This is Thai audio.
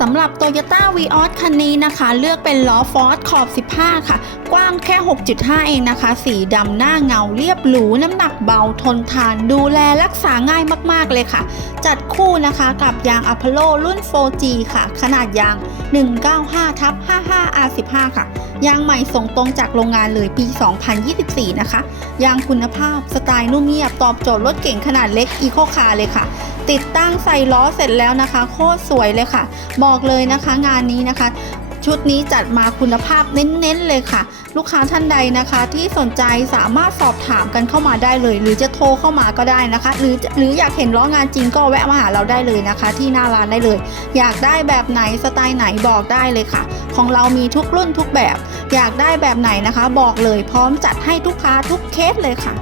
สำหรับ Toyota v ีออคันนี้นะคะ เลือกเป็นล้อฟอร์ดขอบ 15 ค่ะ กว้างแค่ 6.5 เองนะคะ สีดำหน้าเงาเรียบหรู น้ำหนักเบาทนทาน ดูแลรักษาง่ายมากๆเลยค่ะ จัดคู่นะคะกับยาง Apollo รุ่น 4G ค่ะ ขนาดยาง 195ทับ55 R15 ค่ะ ยางใหม่ส่งตรงจากโรงงานเลยปี 2024 นะคะ ยางคุณภาพสไตล์นุ่มเงียบตอบโจทย์รถเก๋งขนาดเล็กอีโคคาร์เลยค่ะ ติดตั้งใส่ล้อเสร็จแล้วนะคะ โคตรสวยเลยค่ะ บอกเลยนะคะงานนี้นะคะ ชุดนี้จัดมาคุณภาพเน้นๆเลยค่ะ ลูกค้าท่านใดนะคะ ที่สนใจสามารถสอบถามกันเข้ามาได้เลย หรือจะโทรเข้ามาก็ได้นะคะ หรือหรืออยากเห็นล้องานจริงก็แวะมาหาเราได้เลยนะคะ ที่หน้าร้านได้เลย อยากได้แบบไหนสไตล์ไหนบอกได้เลยค่ะ ของเรามีทุกรุ่นทุกแบบ อยากได้แบบไหนนะคะ บอกเลยพร้อมจัดให้ทุกค้าทุกเคสเลยค่ะ